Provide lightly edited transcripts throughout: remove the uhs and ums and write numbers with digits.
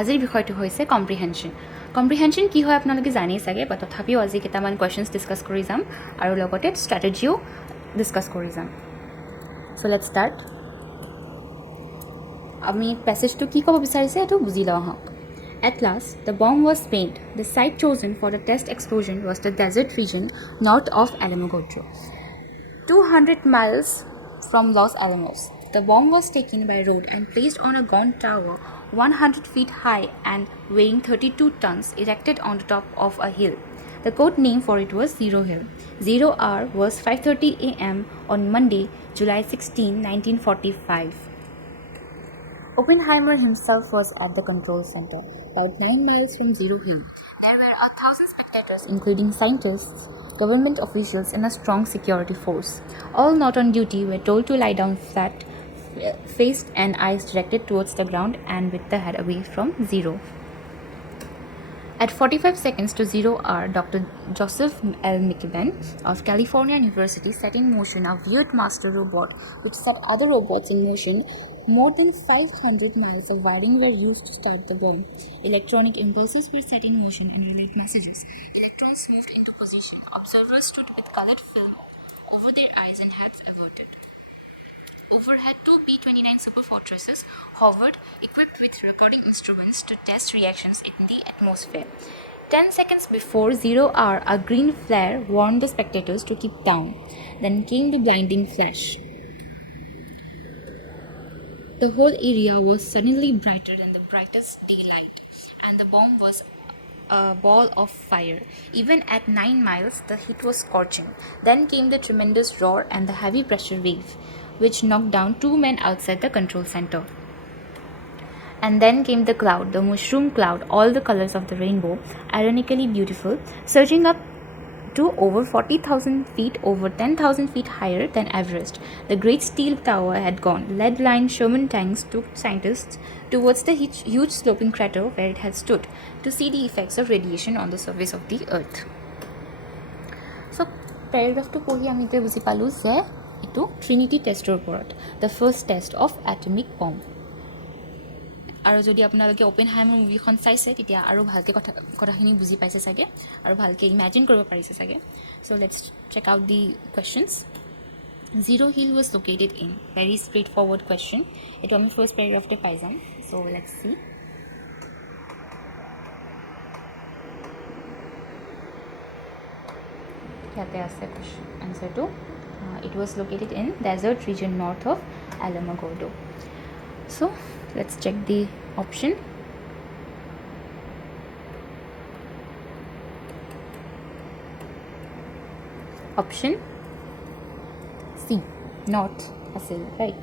আজিৰ বিষয়টো হৈছে কম্প্ৰিহেনশ্যন। কম্প্ৰিহেনশ্যন কি হয় আপোনালোকে জানেই চাগে, বা তথাপিও আজি কেইটামান কুৱেশ্যনছ ডিছকাছ কৰি যাম আৰু লগতে ষ্ট্ৰেটেজিও ডিছকাছ কৰি যাম। চ' লেটছ ষ্টাৰ্ট। আমি পেছেজটো কি ক'ব বিচাৰিছে এইটো বুজি লওঁ আহক। At last, the bomb was spent. The site chosen for the test explosion was the desert region north of Alamogordo, 200 miles from Los Alamos. The bomb was taken by road and placed on a gaunt tower 100 feet high and weighing 32 tons, erected on the top of a hill. The code name for it was Zero Hill. Zero hour was 5:30 a.m. on Monday, July 16, 1945. Oppenheimer himself was at the control center, about 9 miles from Zero Hill. There were 1,000 spectators, including scientists, government officials, and a strong security force. All not on duty were told to lie down flat, faced and eyes directed towards the ground and with the head away from Zero. At 45 seconds to 0 hour, Dr. Joseph L. McEwen of California University set in motion a weird master robot which set other robots in motion. More than 500 miles of wiring were used to start the bomb. Electronic impulses were set in motion and relayed messages. Electrons moved into position. Observers stood with colored film over their eyes and heads averted. Overhead, 2 B-29 superfortresses hovered, equipped with recording instruments to test reactions in the atmosphere. 10 seconds before 0 hour, a green flare warned the spectators to keep down. Then came the blinding flash. The whole area was suddenly brighter than the brightest daylight, and the bomb was a ball of fire. Even at 9 miles, the heat was scorching. Then came the tremendous roar and the heavy pressure wave, which knocked down 2 men outside the control center. And then came the cloud, the mushroom cloud, all the colors of the rainbow, ironically beautiful, surging up to over 40,000 feet, over 10,000 feet higher than Everest. The great steel tower had gone. Lead-lined Sherman tanks took scientists towards the huge sloping crater where it had stood to see the effects of radiation on the surface of the earth. So, paragraph to পঢ়ি আমি এতিয়া বুজি পালোঁ যে এইটো Trinity টেষ্টৰ ওপৰত, the first taste of atomic bomb. আৰু যদি আপোনালোকে অপেনহাইমাৰ মুভিখন চাইছে তেতিয়া আৰু ভালকৈ কথাখিনি বুজি পাইছে চাগে আৰু ভালকৈ ইমেজিন কৰিব পাৰিছে চাগে। So' let's check out the questions. Zero' hill was located in, very straightforward question. এইটো আমি ফাৰ্ষ্ট পেৰাগ্ৰাফতে পাই যাম। চ' লেটছ চি। ইয়াতে আছে কুৱেশ্যন এনচাৰটো। It was located in desert region north of Alamogordo. So let's check the option. Option C, north asil, right?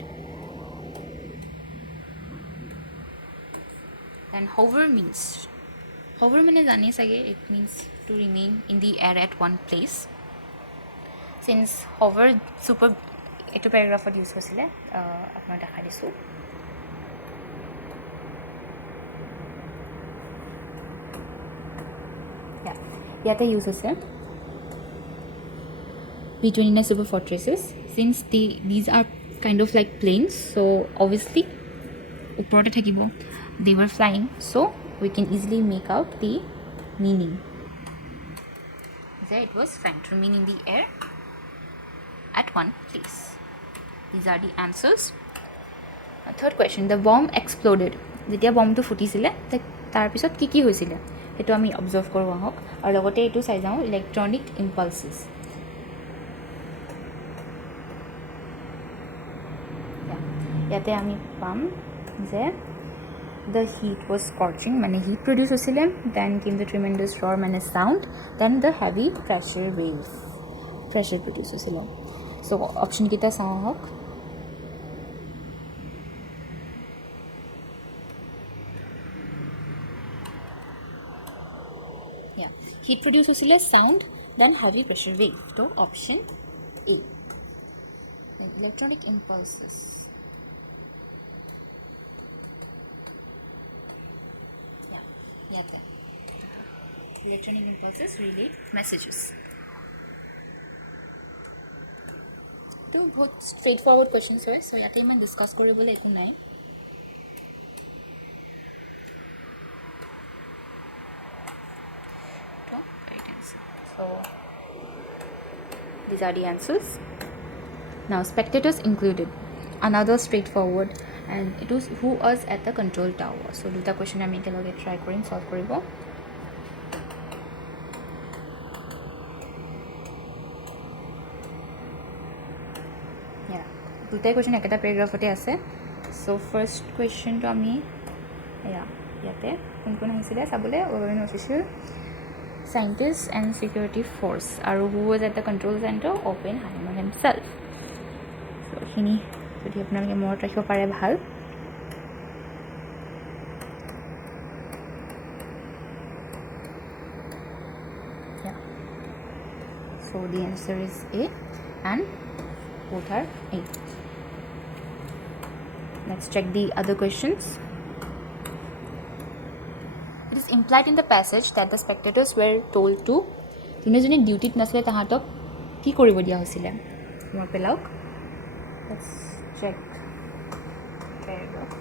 Then hover means, hover mane jane sage, it means to remain in the air at one place. Since hover super etu paragraph use hosile apna dekhai disu. ইয়াতে use হৈছে B-29 super fortresses. Since these are kind of like planes, so obviously ওপৰতে থাকিব, they were flying, so we can easily make out the meaning. It was flying to remain in the air at one place. These are the answers. Third question, the bomb exploded. যেতিয়া বমটো ফুটিছিলে তাৰপিছত কি হৈছিলে সেইটো আমি observe কৰোঁ আহক, আৰু লগতে এইটো চাই যাওঁ ইলেক্ট্ৰনিক ইম্পালচেছ। ইয়াতে আমি পাম যে দ্য হিট ৱাজ স্কৰ্চিং, মানে হিট প্ৰডিউচ হৈছিলে। দেন কেম দ্য ট্ৰিমেণ্ডাছ ৰ'ৰ, মানে sound. Then the heavy pressure wave, pressure produce হৈছিলে। চ' অপশ্যনকেইটা চাওঁ আহক। Heat produce hosile sound, then heavy pressure wave. So option A. Then electronic impulses. Yeah. Electronic impulses relay messages. তো বহুত straight forward questions হয়, চ' ইয়াতে ইমান discuss কৰিবলৈ একো নাই। So these are the answers. Now spectators included, another straightforward, and it was who was at the control tower. So দুটা question আমি একেলগে try কৰিম solve কৰিব. দুটাই question একেটা paragraphতে আছে. So first question to আমি ইয়াতে কোন কোন আহিছিলে চাবলৈ, overall official, scientists and security force, আৰু who was at the control center, Oppenheimer himself. So এইখিনি যদি আপোনালোকে মনত ৰাখিব পাৰে ভাল. So the answer is A and both are A. Let's check the other questions. It is implied in the passage that the spectators were told to যোনে ডিউটিত নাছিলে তাহাঁতক কি কৰিব দিয়া হৈছিলে মই পেলাওক. Let's check paragraph.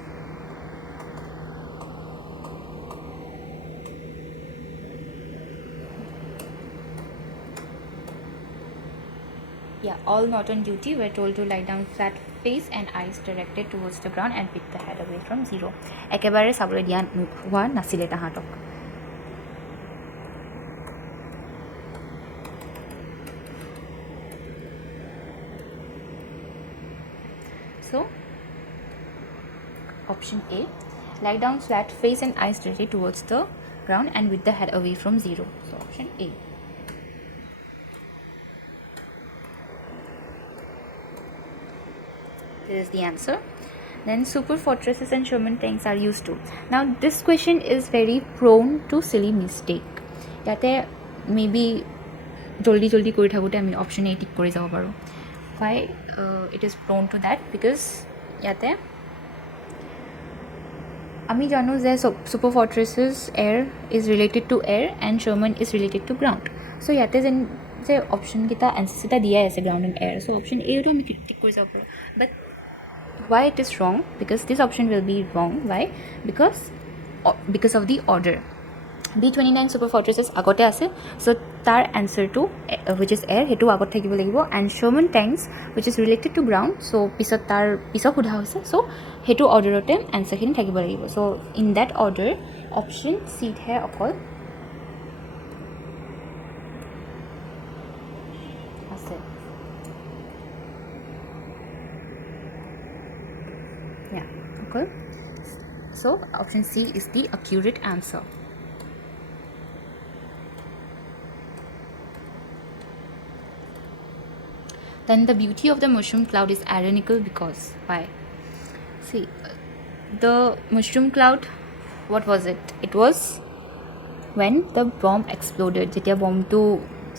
All not on duty were told to lie down flat face and eyes directed towards the ground and pick the head away from zero. একেবাৰে চাবলৈ দিয়া হোৱা নাছিলে তাহাঁতক. So option A, lie down flat face and eyes directed towards the ground and with the head away from zero. So option A. This is the answer. Then super fortresses and Sherman tanks are used to. Now this question is very prone to silly mistake. Yate maybe joldi kori thakote ami option A tick kori jabo paru. Why it is prone to that? Because yate ami jano je super fortresses air is related to air and Sherman is related to ground. So yate je option kita answer ta diya ase ground and air. So option A to ami tick kori jabo paru. But why it is wrong? Because this option will be wrong. Why? Because of the order. B-29 super fortresses agote ase, so tar answer to which is air hetu agot thakibo lagibo, and Sherman tanks which is related to ground, so pisot tar pisok hudha hoise, so hetu order ote answer khini thakibo lagibo. So in that order option C hai okol ase. Okay. So option C is the accurate answer. Then the beauty of the mushroom cloud is ironical because why? See, the mushroom cloud, what was it? It was when the bomb exploded. Jetia bomb to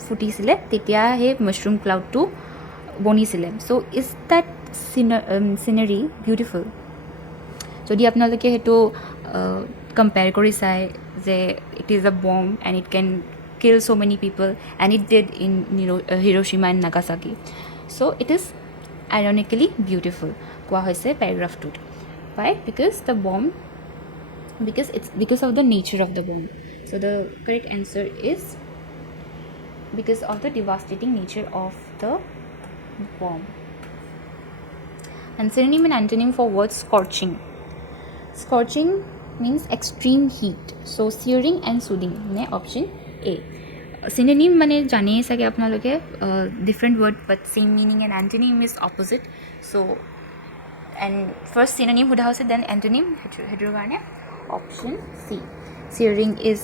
futisile tetia he mushroom cloud to bonisile. So is that scenery beautiful? যদি আপোনালোকে হেতু compare কৰি চাই যে it is a bomb and it can kill so many people, and it did in Hiroshima and Nagasaki. So it is ironically beautiful কোৱা হৈছে paragraph 2. Why? Because the bomb, because of the nature of the bomb. So the correct answer is because of the devastating nature of the bomb. And synonym and antonym for word scorching. Scorching means extreme heat. So searing and soothing. Option A. Synonym mane jane sage apnaloke different word but same meaning, and antonym is opposite. So and first synonym hudha hoise, then antonym heter garne option C. Searing is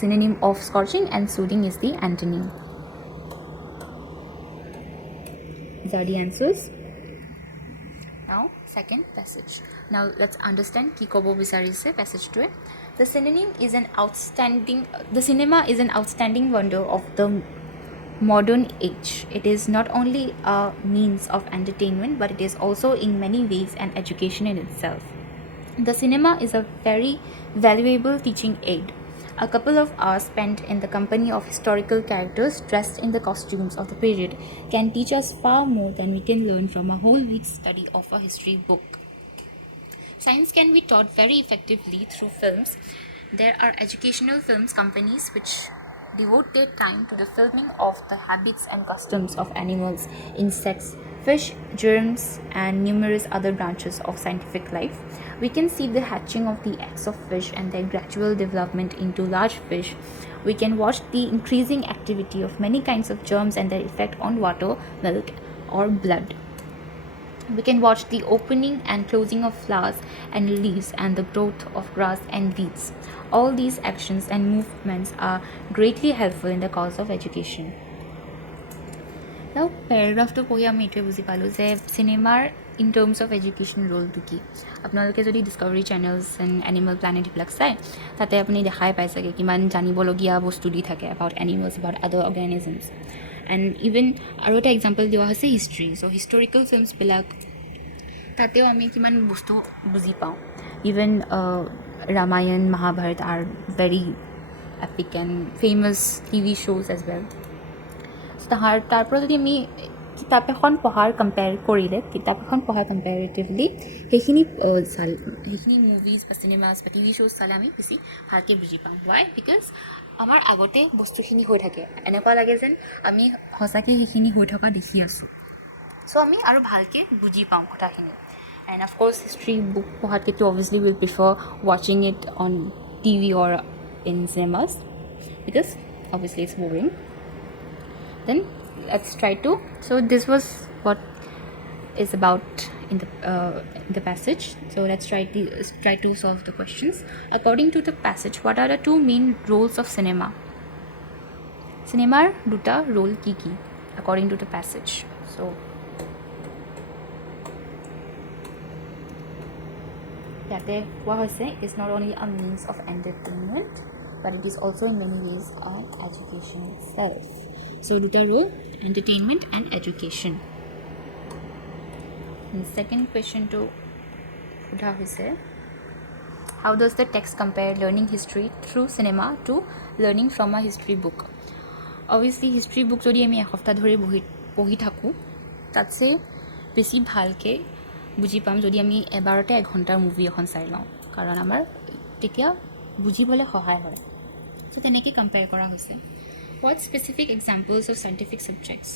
synonym of scorching and soothing is the antonym. These are the answers. Now second passage. Now let's understand ki kobo bisarise passage to it. The cinema is an outstanding wonder of the modern age. It is not only a means of entertainment, but it is also in many ways an education in itself. The cinema is a very valuable teaching aid. A couple of hours spent in the company of historical characters dressed in the costumes of the period can teach us far more than we can learn from a whole week's study of a history book. Science can be taught very effectively through films. There are educational films companies which devote their time to the filming of the habits and customs of animals, insects, fish, germs, and numerous other branches of scientific life. We can see the hatching of the eggs of fish and their gradual development into large fish. We can watch the increasing activity of many kinds of germs and their effect on water, milk, or blood. We can watch the opening and closing of flowers and leaves and the growth of grass and weeds. All these actions and movements are greatly helpful in the cause of education. Now, পেৰাগ্ৰাফটো পঢ়ি আমি এইটোৱে বুজি পালোঁ যে চিনেমাৰ in terms of education ৰোলটো কি। আপোনালোকে যদি discovery channels and animal planet এইবিলাক চায়, তাতে আপুনি দেখাই পাই চাগে কিমান জানিবলগীয়া বস্তু দি থাকে এবাউট এনিমেলছ, এবাউট আদাৰ অৰ্গেনিজমছ। এণ্ড ইভেন আৰু এটা এক্সাম্পল দিয়া হৈছে হিষ্ট্ৰী। চ' হিষ্টৰিকেল ফিল্মছবিলাক তাতেও আমি কিমান বস্তু বুজি পাওঁ। Even Ramayana, Mahabharata are very epic and famous TV shows as well. তাৰ পৰা যদি আমি কিতাপ এখন পঢ়াৰ কম্পেৰিটিভলি সেইখিনি মুভিজ বা চিনেমাছ বা টিভি শ্ব'জ চালে আমি বেছি ভালকৈ বুজি পাওঁ। ৱাই? বিকজ আমাৰ আগতে বস্তুখিনি হৈ থাকে, এনেকুৱা লাগে যেন আমি সঁচাকৈ সেইখিনি হৈ থকা দেখি আছোঁ। চ' আমি আৰু ভালকৈ বুজি পাওঁ কথাখিনি। এণ্ড অফক'ৰ্ছ হিষ্ট্ৰী বুক পঢ়াতকৈতো অভিয়াছলি উইল প্ৰিফাৰ ৱাচিং it on TV or in cinemas because obviously it's boring. Then let's try to, so this was what is about in the passage. So let's try to solve the questions. According to the passage, what are the two main roles of cinema? Cinemar duta role ki according to the passage. So yate what I say, it is not only a means of entertainment but it is also in many ways an education itself. So duta role, entertainment and education. And second question toUdha Huse, how does the text compare learning history through cinema to learning from a history book? Obviously history book যদি আমি এসপ্তাহ ধৰি পঢ়ি থাকোঁ, তাতছে বেছি ভালকৈ বুজি পাম যদি আমি এবাৰতে এঘণ্টাৰ মুভি এখন চাই লওঁ, কাৰণ আমাৰ তেতিয়া বুজিবলৈ সহায় হয়। চ' তেনেকৈ কম্পেয়াৰ কৰা হৈছে। What specific examples of scientific subjects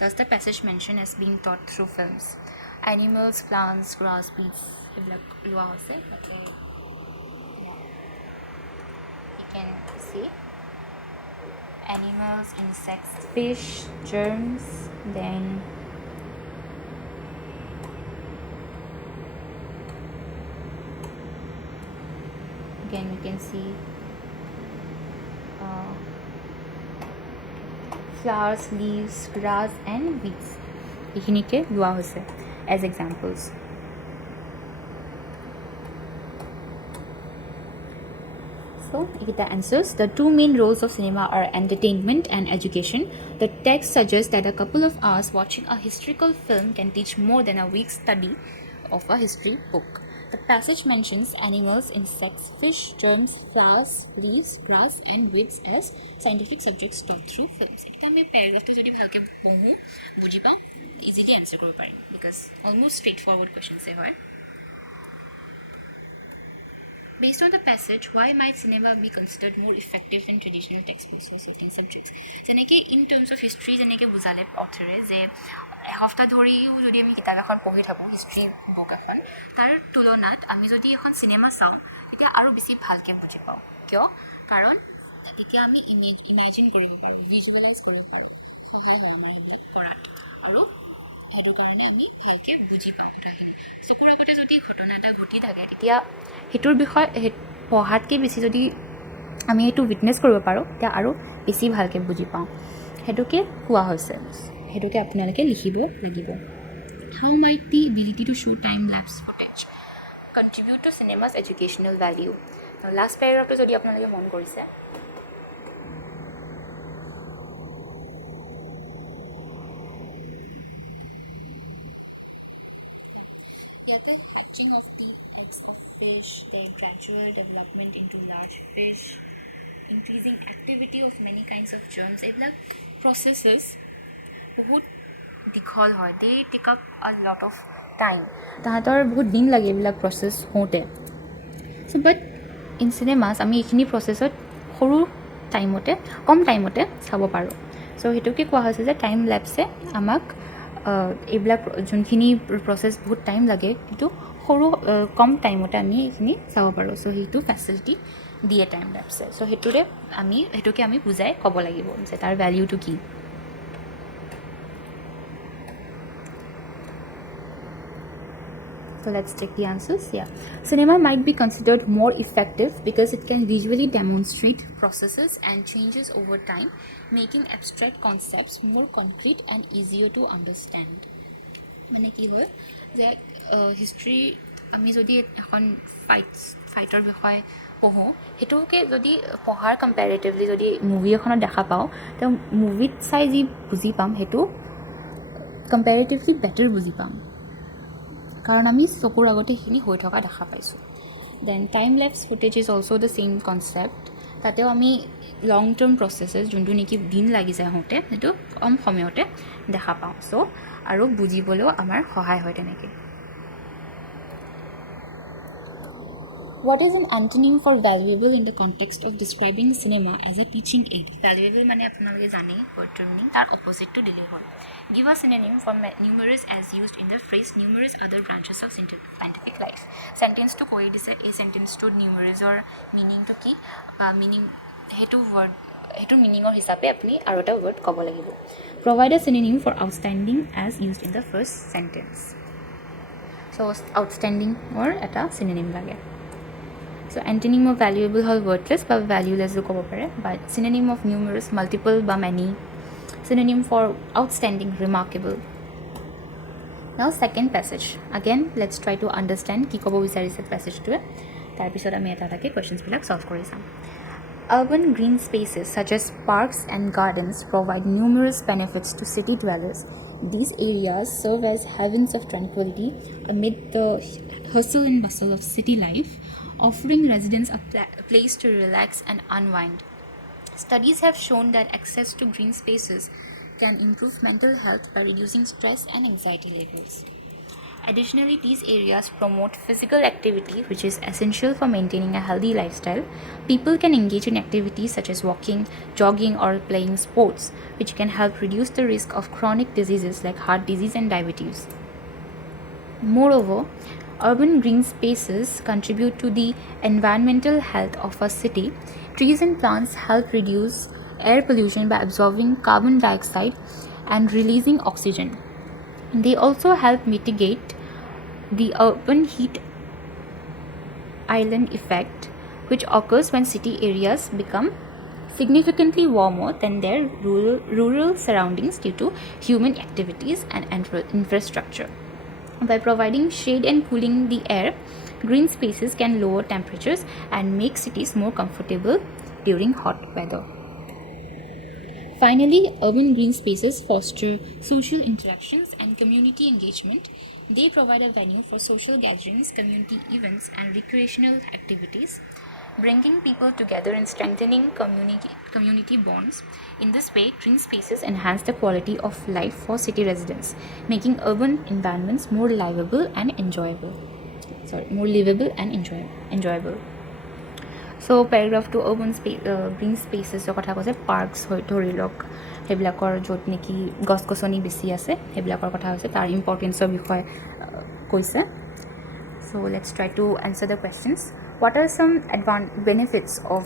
does the passage mention as being taught through films? Animals, plants, grass, weeds, এইবিলাক লোৱা হৈছে। You can see animals, insects, fish, germs, then again we can see flowers, leaves, grass and weeds. এইখিনিকে লোৱা হৈছে as examples. So, the answers. The two main roles of cinema are entertainment and education. The text suggests that a couple of hours watching a historical film can teach more than a week's study of a history book. The passage mentions animals, insects, fish, germs, flowers, leaves, grass, and weeds as scientific subjects taught through films. If I paragraph to jodi bhalke pohu buji paum, easily answer koribo parim because almost straightforward questions hoy. Based on the passage, why might cinema be considered more effective than traditional textbooks for certain subjects? যেনেকৈ in terms of history যেনেকৈ বুজালে অথৰে যে এসপ্তাহ ধৰিও যদি আমি কিতাপ এখন পঢ়ি থাকোঁ হিষ্ট্ৰী বুক এখন, তাৰ তুলনাত আমি যদি এখন চিনেমা চাওঁ তেতিয়া আৰু বেছি ভালকৈ বুজি পাওঁ। কিয়? কাৰণ তেতিয়া আমি ইমেজিন কৰিব পাৰোঁ, ভিজুৱেলাইজ কৰিব পাৰোঁ, সহায় হয় আমাৰ সেইবিলাক কৰাত, আৰু সেইটো কাৰণে আমি ভালকৈ বুজি পাওঁ কথাখিনি। চকুৰ আগতে যদি ঘটনা এটা ঘটি থাকে তেতিয়া সেইটোৰ বিষয়ে পঢ়াতকৈ বেছি যদি আমি এইটো উইটনেছ কৰিব পাৰোঁ তেতিয়া আৰু বেছি ভালকৈ বুজি পাওঁ। সেইটোকে কোৱা হৈছে, সেইটোকে আপোনালোকে লিখিব লাগিব। How might the ability to show time-lapse footage contribute to cinema's educational value? Last পেৰাগ্ৰাফটো যদি আপোনালোকে মন কৰিছে, the hatching of the eggs of fish, their gradual development into large fish, increasing activity of many kinds of germs, এইবিলাক processes বহুত দীঘল হয়, they take up a lot of time, তাহাঁতৰ বহুত দিন লাগে এইবিলাক প্ৰচেছ হওঁতে। চ' বাট ইন চিনেমাছ আমি এইখিনি প্ৰচেছত সৰু কম টাইমতে চাব পাৰোঁ চ' সেইটোকে কোৱা হৈছে যে টাইম লেপছে আমাক এইবিলাক যোনখিনি প্ৰচেছ বহুত টাইম লাগে কিন্তু কম টাইমতে আমি এইখিনি চাব পাৰোঁ চ' সেইটো ফেচিলিটি দিয়ে টাইম লেপছে চ' সেইটোকে আমি বুজাই ক'ব লাগিব যে তাৰ ভেলিউটো কি So let's check the answers. Yeah. Cinema might be considered more effective because it can visually demonstrate processes and changes over time, making abstract concepts more concrete and easier to understand. মানে কি হয় যে history আমি যদি এখন ফাইটৰ বিষয়ে পঢ়োঁ সেইটোকে যদি পঢ়াৰ কম্পেৰেটিভলি যদি মুভি এখনত দেখা পাওঁ তেওঁ মুভিত চাই যি বুজি পাম সেইটো কম্পেৰেটিভলি বেটাৰ বুজি পাম কাৰণ আমি চকুৰ আগতে সেইখিনি হৈ থকা দেখা পাইছোঁ then time lapse footage is also' the same concept তাতেও আমি লং টাৰ্ম প্ৰচেছেছ যোনটো নেকি দিন লাগি যায় হওঁতে সেইটো কম সময়তে দেখা পাওঁ চ' আৰু বুজিবলৈও আমাৰ সহায় হয় তেনেকৈ What is an antonym for valuable in the context of describing cinema as a teaching aid? Valuable মানে আপোনালোকে জানে wordটোৰ meaning তাৰ opposite-টো দিলেই হ'ল Give a synonym for numerous as used in the phrase numerous other branches of scientific life. Sentence to কৈ দিছে এই সেন্টেন্সটোৰ numerous-ৰ meaning-টো কি meaning সেইটো meaning-ৰ হিচাপে আপুনি আৰু এটা word ক'ব লাগিব Provide a synonym for outstanding as used in the first sentence. So outstanding or এটা synonym লাগে So antonym of valuable হ'ল worthless বা valueless ও ক'ব পাৰে but synonym of numerous multiple বা many synonym for outstanding remarkable Now second passage again let's try to understand কি ক'ব বিচাৰিছে passageটোৱে তাৰপিছত আমি এটা questions বিলাক solve কৰি চাম Urban green spaces such as parks and gardens provide numerous benefits to city dwellers. These areas serve as havens of tranquility amid the hustle and bustle of city life, offering residents a place to relax and unwind. Studies have shown that access to green spaces can improve mental health by reducing stress and anxiety levels. Additionally, these areas promote physical activity, which is essential for maintaining a healthy lifestyle. People can engage in activities such as walking, jogging, or playing sports, which can help reduce the risk of chronic diseases like heart disease and diabetes. Moreover, urban green spaces contribute to the environmental health of a city. Trees and plants help reduce air pollution by absorbing carbon dioxide and releasing oxygen. They also help mitigate the urban heat island effect, which occurs when city areas become significantly warmer than their rural surroundings due to human activities and infrastructure. By providing shade and cooling the air, green spaces can lower temperatures and make cities more comfortable during hot weather. Finally, urban green spaces foster social interactions and community engagement. They provide a venue for social gatherings, community events, and recreational activities, bringing people together and strengthening community bonds. In this way, green spaces enhance the quality of life for city residents, making urban environments more livable and enjoyable. So paragraph 2 urban green spaces কথা কৈছে parks হয় ধৰি লওক সেইবিলাকৰ য'ত নেকি গছ গছনি বেছি আছে সেইবিলাকৰ কথা হৈছে তাৰ ইম্পৰ্টেন্সৰ বিষয়ে কৈছে So let's try to answer the questions. What are some benefits of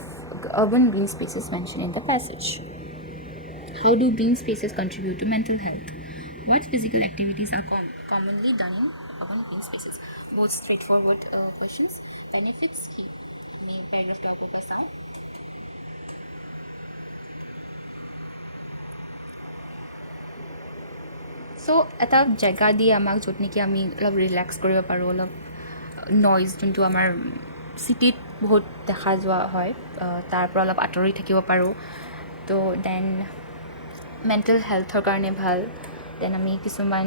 urban green spaces mentioned in the passage? How do green spaces contribute to mental health? What physical activities are commonly done in urban green spaces? Both straightforward questions. Benefits key. May paragraph to आपको कैसा है? So এটা জায়গা দিয়ে আমাক য'ত নেকি আমি অলপ ৰিলেক্স কৰিব পাৰোঁ অলপ নইজ যোনটো আমাৰ চিটিত বহুত দেখা যোৱা হয় তাৰ পৰা অলপ আঁতৰি থাকিব পাৰোঁ তো দেন মেণ্টেল হেল্থৰ কাৰণে ভাল দেন আমি কিছুমান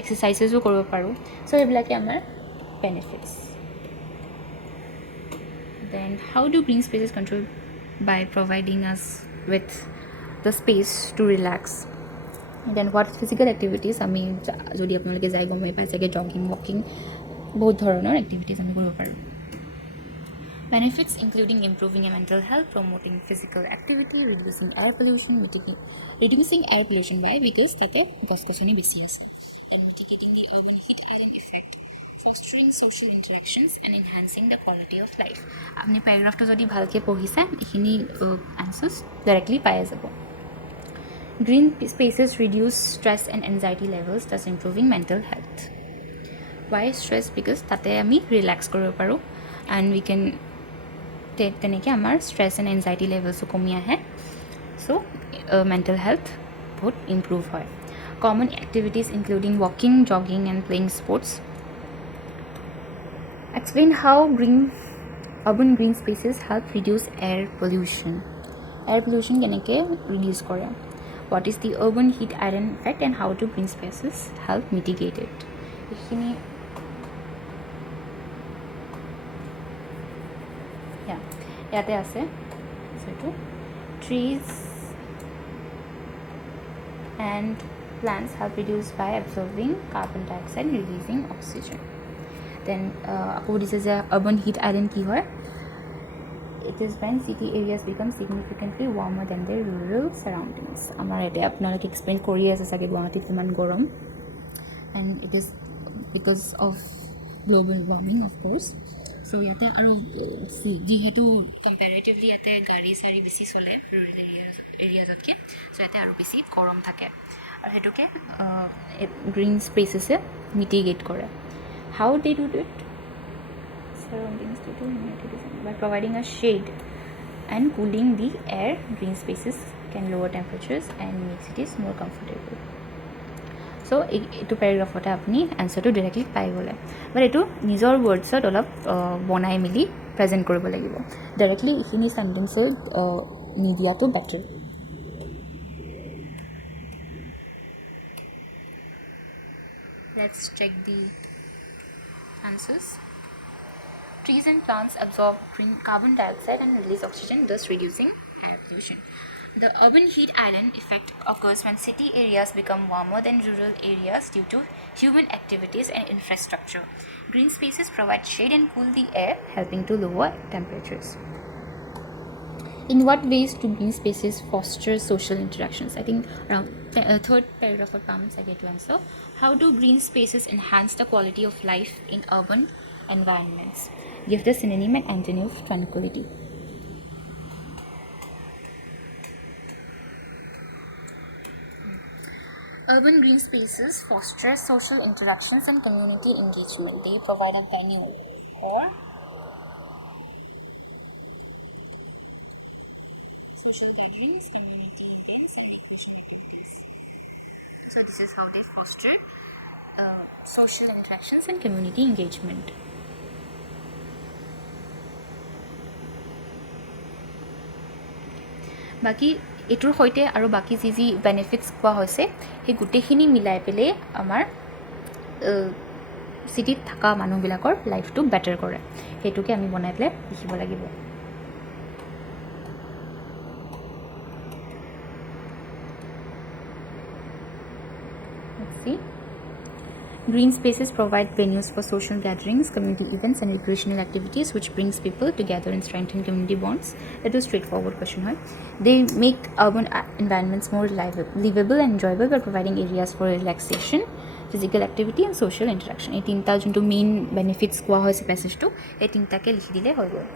এক্সাৰচাইজেছো কৰিব পাৰোঁ চ' এইবিলাকে আমাৰ benefits Then how do green spaces contribute by providing us with the space to relax? Then what physical activities আমি যদি আপোনালোকে যাই গমে পাই চাগে জগিং ৱাকিং বহুত ধৰণৰ এক্টিভিটিজ আমি কৰিব পাৰোঁ Benefits including improving mental health, promoting physical activity, reducing air pollution, reducing air pollution. Why? Because tate goskosoni besi ase. And mitigating the urban heat island effect, fostering social interactions and enhancing the quality of life. Apni paragraph to jodi bhalke pohisa ekhini answers directly paya jabo. Green spaces reduce stress and anxiety levels, thus improving mental health. Why stress? Because tate ami relax koribo paru and we can তেনেকৈ আমাৰ stress and anxiety লেভেলছো কমি আহে so' mental health বহুত improve হয় common activities including ৱাকিং jogging and playing sports explain how urban green spaces help reduce air pollution কেনেকৈ reduce কৰে what is the urban heat island effect and how do green spaces help mitigate it এইখিনি ইয়াতে আছে সেইটো trees and plants help reduce by absorbing carbon dioxide and releasing oxygen. Then আকৌ দিছে যে urban heat island কি হয় it is when city areas become significantly warmer than their rural surroundings. আমাৰ ইয়াতে আপোনালোকে এক্সপ্লেইন কৰি আছে চাগে গুৱাহাটীত কিমান গৰম and it is because of global warming of course. So ইয়াতে আৰু যিহেতু কম্পেৰেটিভলি ইয়াতে গাড়ী চাৰি বেছি চলে ৰুৰেল এৰিয়াজতকৈ চ' ইয়াতে আৰু বেছি গৰম থাকে আৰু সেইটোকে গ্ৰীণ স্পেচেছে মিটিগেট কৰে how they do it surroundings due to humidity by providing a shade and cooling the air. Green spaces can lower temperatures and make cities more comfortable. So এইটো পেৰাগ্ৰাফতে আপুনি এনচাৰটো ডাইৰেক্টলি পাই গ'লে বাট এইটো নিজৰ ৱৰ্ডছত অলপ বনাই মেলি প্ৰেজেণ্ট কৰিব লাগিব ডাইৰেক্টলি এইখিনি চেণ্টেঞ্চত নিদিয়াটো better let's check the answers. Trees and plants absorb carbon dioxide and release oxygen, thus reducing air pollution. The urban heat island effect occurs when city areas become warmer than rural areas due to human activities and infrastructure. Green spaces provide shade and cool the air, helping to lower temperatures. In what ways do green spaces foster social interactions? I think around third paragraph of comments I get to answer. How do green spaces enhance the quality of life in urban environments? Give the synonym and antonym of tranquility. Urban green spaces foster social interactions and community engagement. They provide a venue for social gatherings, community events, and recreation activities. So this is how they foster social interactions and community engagement. বাকী এইটোৰ সৈতে আৰু বাকী যি benefits পোৱা হৈছে সেই গোটেইখিনি মিলাই পেলাই আমাৰ চিটিত থকা মানুহবিলাকৰ লাইফটো বেটাৰ কৰে সেইটোকে আমি বনাই পেলাই লিখিব লাগিব Green spaces provide venues for social gatherings, community events, and recreational activities, which brings people together and strengthen community bonds. That was a straightforward question. Right? They make urban environments more livable and enjoyable by providing areas for relaxation, physical activity, and social interaction. এই তিনিটা যোনটো main benefits কোৱা হৈছে পেছেজটো এই তিনিটাকে লিখি দিলে হৈ গ'ল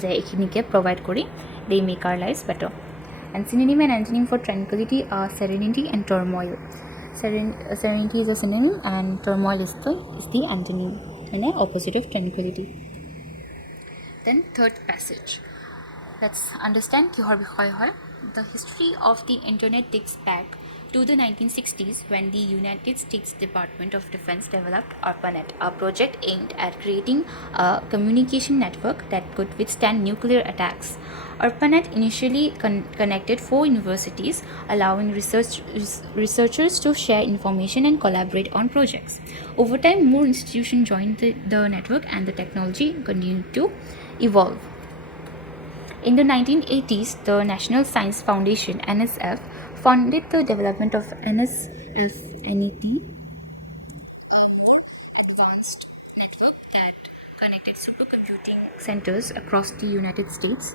যে এইখিনিকে প্ৰভাইড কৰি they make our lives better. And synonym and antonym for tranquility are serenity and turmoil. Serenity is a synonym and turmoil is the antonym and an opposite of tranquility. Then third passage. Let's understand kihor bikhoy hoy. The history of the internet dates back to the 1960s when the United States Department of Defense developed ARPANET, a project aimed at creating a communication network that could withstand nuclear attacks. ARPANET initially connected 4 universities, allowing researchers to share information and collaborate on projects. Over time, more institutions joined the network and the technology continued to evolve. In the 1980s, the National Science Foundation, NSF, funded the development of NSF-NET, advanced network that connected supercomputing centers across the United States.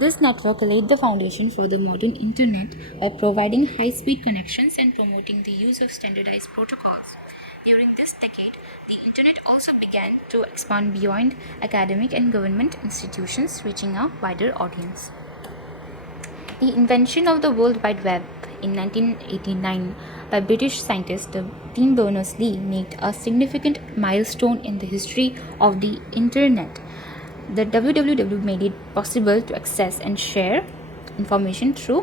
This network laid the foundation for the modern internet by providing high-speed connections and promoting the use of standardized protocols. During this decade, the internet also began to expand beyond academic and government institutions, reaching a wider audience. The invention of the World Wide Web in 1989 by British scientist Tim Berners-Lee marked a significant milestone in the history of the internet. The WWW made it possible to access and share information through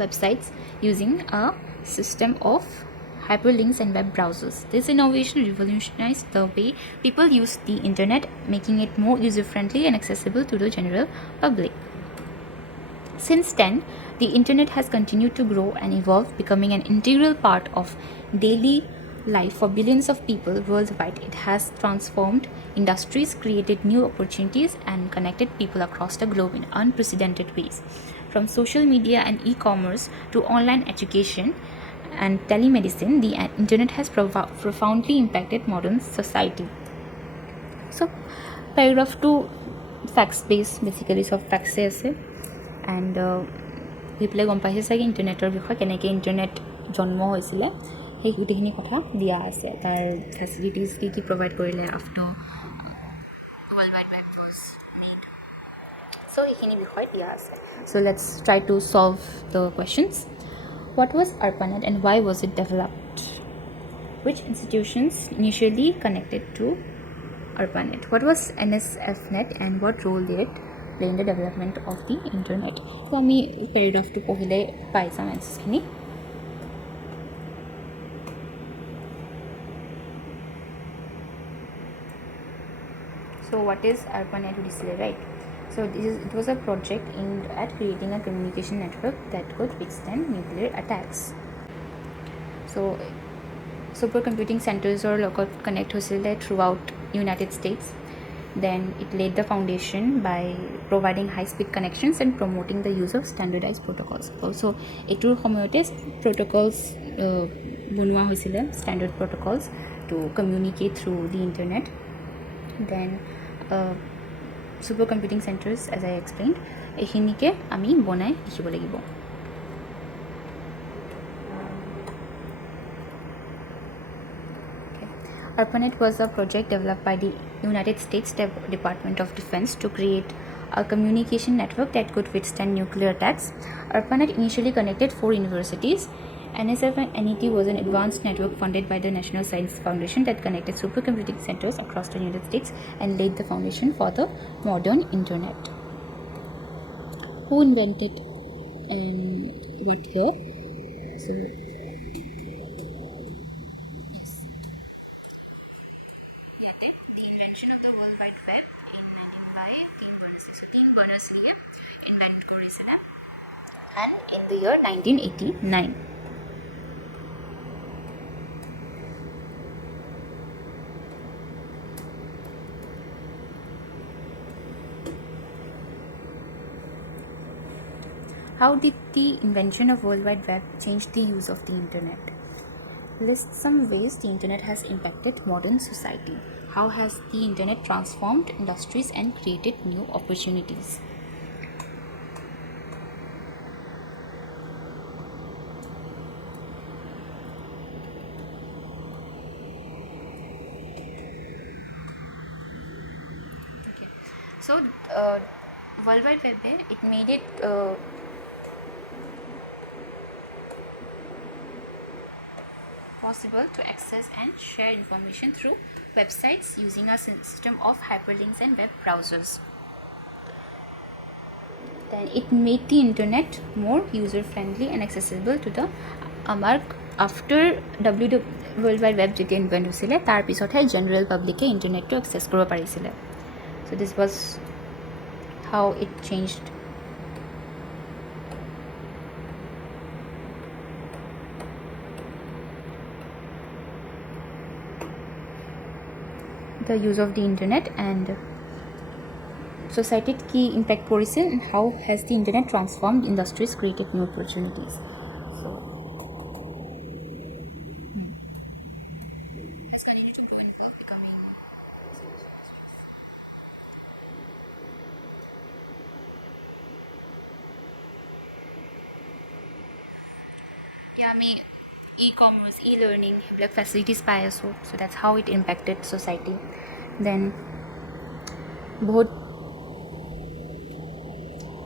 websites using a system of hyperlinks and web browsers. This innovation revolutionized the way people use the internet, making it more user-friendly and accessible to the general public. Since then, the internet has continued to grow and evolve, becoming an integral part of daily life for billions of people worldwide. It has transformed industries, created new opportunities, and connected people across the globe in unprecedented ways. From social media and e-commerce to online education and telemedicine, the internet has profoundly impacted modern society. So, paragraph 2 facts based basically sub facts আছে and reply গম পাইছে চাগে ইণ্টাৰনেটৰ বিষয়ে কেনেকৈ internet জন্ম হৈছিলে সেই গোটেইখিনি কথা দিয়া আছে তাৰ ফেচিলিটিজ কি প্ৰভাইড কৰিলে after world wide web was made চ' সেইখিনি বিষয়ে দিয়া আছে চ' let's try two solve the questions what was ARPANET and why was it developed? Which institutions initially connected to ARPANET? What was NSFNet and what role did it play in the development of the internet? So আমি প্যাৰাগ্ৰাফটো পঢ়িলে পাই যাম এনচাৰ্ছখিনি So what is ARPANET display, right? So it was a project aimed at creating a communication network that could withstand nuclear attacks. So supercomputing centers or local connect হৈছিলে throughout United States. Then it laid the foundation by providing high-speed connections and promoting the use of standardized protocols. Also, এইটোৰ সময়তে protocols বনোৱা হৈছিলে standard protocols to communicate through the internet. Then supercomputing centers, as I explained, এইখিনিকে আমি বনাই লিখিব লাগিব ARPANET was a project developed by the United States Department of Defense to create a communication network that could withstand nuclear attacks. ARPANET initially connected 4 universities. NSFNet was an advanced network funded by the National Science Foundation that connected supercomputing centers across the United States and laid the foundation for the modern internet. Who invented what here? So the invention of the World Wide Web in 19 by Tim Berners-Lee. So Tim Berners-Lee invent কৰিছিলে and in the year 1989. How did the invention of World Wide Web change the use of the internet? List some ways the internet has impacted modern society. How has the internet transformed industries and created new opportunities? Okay. So, World Wide Web, it made it possible to access and share information through websites using a system of hyperlinks and web browsers. Then it made the internet more user-friendly and accessible to the after World Wide Web যেতিয়া invent হৈছিলে তাৰ পিছতহে general পাব্লিকে ইণ্টাৰনেটটো access কৰিব পাৰিছিলে so this was how it changed the use of the internet and society key impact policy and how has the internet transformed industries, created new opportunities. So has continued to grow and becoming এতিয়া আমি e-commerce, e-learning সেইবিলাক facilities পাই আছোঁ. চ' that's how it ইম্পেক্টেড society. দেন বহুত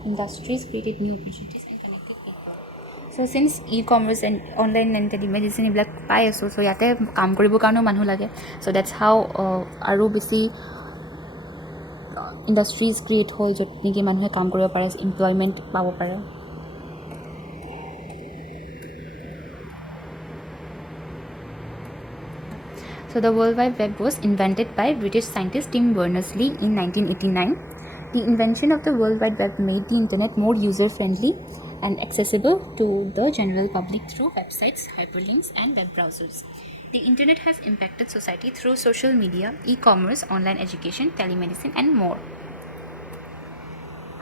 industries created new opportunities and connected people. So since e-commerce and online and telemedicine এইবিলাক পাই আছোঁ, চ' ইয়াতে কাম কৰিবৰ কাৰণেও মানুহ লাগে. চ' দেটছ হাউ আৰু বেছি ইণ্ডাষ্ট্ৰিজ ক্ৰিয়েট হ'ল য'ত নেকি মানুহে কাম কৰিব পাৰে, এমপ্লয়মেণ্ট পাব পাৰে. So the World Wide Web was invented by British scientist Tim Berners-Lee in 1989. The invention of the World Wide Web made the internet more user-friendly and accessible to the general public through websites, hyperlinks, and web browsers. The internet has impacted society through social media, e-commerce, online education, telemedicine, and more.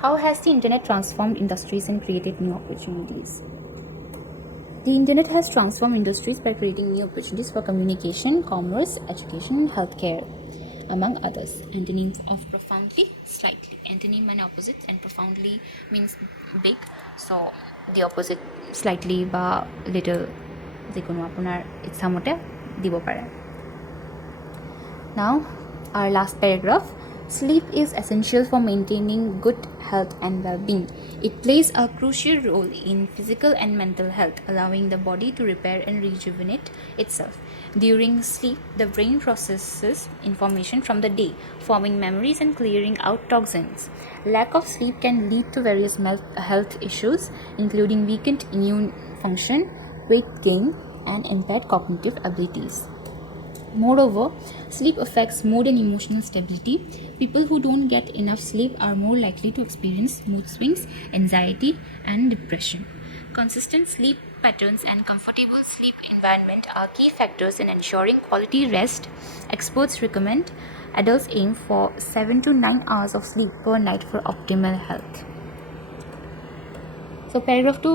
How has the internet transformed industries and created new opportunities? The internet has transformed industries by creating new opportunities for communication, commerce, education, healthcare, among others. Antonym of profoundly, slightly. Antonym means opposite, and profoundly means big. So the opposite slightly বা little যিকোনো আপোনাৰ ইচ্ছামতে দিব পাৰে. Now our last paragraph. Sleep is essential for maintaining good health and well-being. It plays a crucial role in physical and mental health, allowing the body to repair and rejuvenate itself. During sleep, the brain processes information from the day, forming memories and clearing out toxins. Lack of sleep can lead to various health issues, including weakened immune function, weight gain, and impaired cognitive abilities. Moreover, sleep affects mood and emotional stability. People who don't get enough sleep are more likely to experience mood swings, anxiety, and depression. Consistent sleep patterns and comfortable sleep environment are key factors in ensuring quality rest. Experts recommend adults aim for 7 to 9 hours of sleep per night for optimal health. So paragraph 2,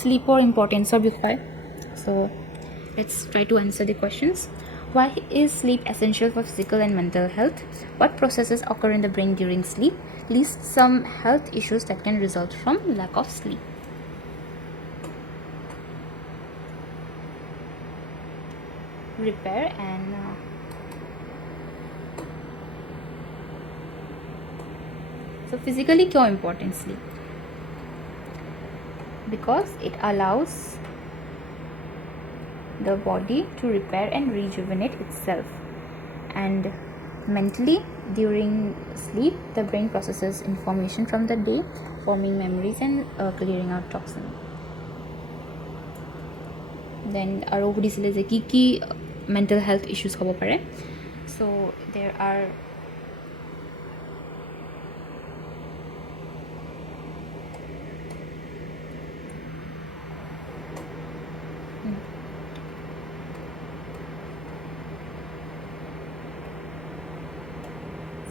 sleep or importance of বিষয়. So let's try to answer the questions. Why is sleep essential for physical and mental health? What processes occur in the brain during sleep? List some health issues that can result from lack of sleep. Repair and so physically क्यों important sleep? Because it allows the body to repair and rejuvenate itself, and mentally during sleep the brain processes information from the day, forming memories and clearing out toxins. Then আৰু সুধিছিলে যে কি mental health issues হ'ব পাৰে. So there are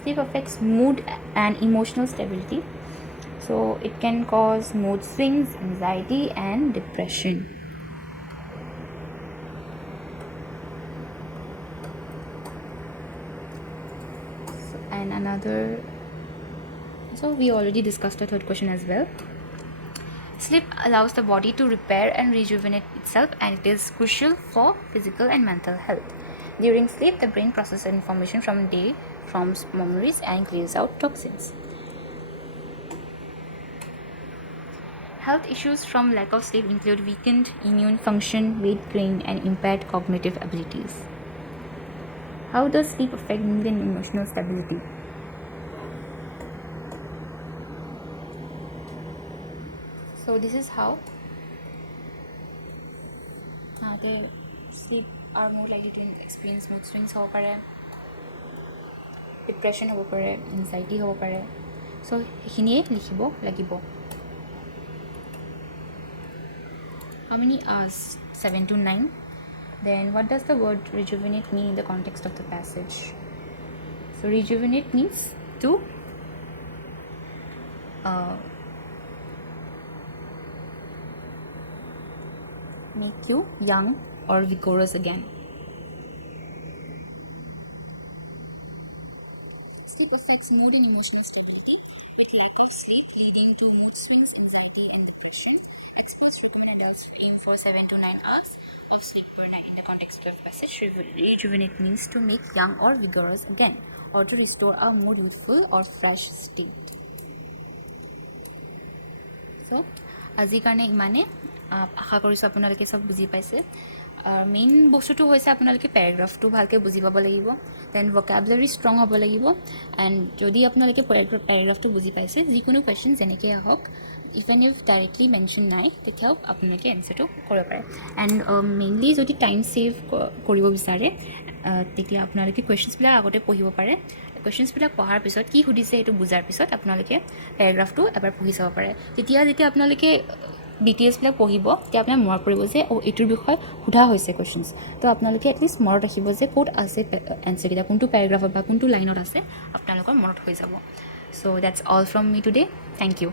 sleep affects mood and emotional stability. So it can cause mood swings, anxiety, and depression. And another, so we already discussed the third question as well. Sleep allows the body to repair and rejuvenate itself, and it is crucial for physical and mental health. During sleep, the brain processes information from day, forms memories, and clears out toxins. Health issues from lack of sleep include weakened immune function, weight gain, and impaired cognitive abilities. How does sleep affect mood and emotional stability? So this is how the sleep are more likely to experience mood swings হ'ব পাৰে, depression হ'ব পাৰে, anxiety হ'ব পাৰে. So সেইখিনিয়ে লিখিব লাগিব. How many hours? 7 to 9. Then what does the word rejuvenate mean in the context of the passage? So rejuvenate means to make you young or vigorous again. Sleep affects mood and emotional stability. With lack of sleep leading to mood swings, anxiety, and depression. Experts recommend adults aim for 7 to 9 hours of sleep per night. In the context of passage, rejuvenate means to make young or vigorous again, or to restore a more youthful or fresh state. So, আজিৰ কাৰণে ইমানে আশা কৰিছোঁ আপোনালোকে সব বুজি পাইছে main বস্তুটো হৈছে আপোনালোকে পেৰাগ্ৰাফটো ভালকৈ বুজি পাব লাগিব দেন ভকেবুলাৰী ষ্ট্ৰং হ'ব লাগিব এণ্ড যদি আপোনালোকে পেৰাগ্ৰাফটো বুজি পাইছে যিকোনো কুৱেশ্যন যেনেকৈ আহক ইভেন ইফ ডাইৰেক্টলি মেনশ্যন নাই তেতিয়াও আপোনালোকে এনচাৰটো কৰিব পাৰে এণ্ড মেইনলি যদি টাইম ছেভ কৰিব বিচাৰে তেতিয়া আপোনালোকে কুৱেশ্যনছবিলাক আগতে পঢ়িব পাৰে কুৱেশ্যনছবিলাক পঢ়াৰ পিছত কি সুধিছে সেইটো বুজাৰ পিছত আপোনালোকে পেৰাগ্ৰাফটো এবাৰ পঢ়ি চাব পাৰে তেতিয়া যেতিয়া আপোনালোকে ডিটেইলছবিলাক পঢ়িব তেতিয়া আপোনাৰ মনত পৰিব যে এইটোৰ বিষয়ে সোধা হৈছে কুৱেশ্যনছ তো আপোনালোকে এটলিষ্ট মনত ৰাখিব যে ক'ত আছে এনচাৰকেইটা কোনটো পেৰাগ্ৰাফত বা কোনটো লাইনত আছে আপোনালোকৰ মনত হৈ যাব so' that's all from me today thank you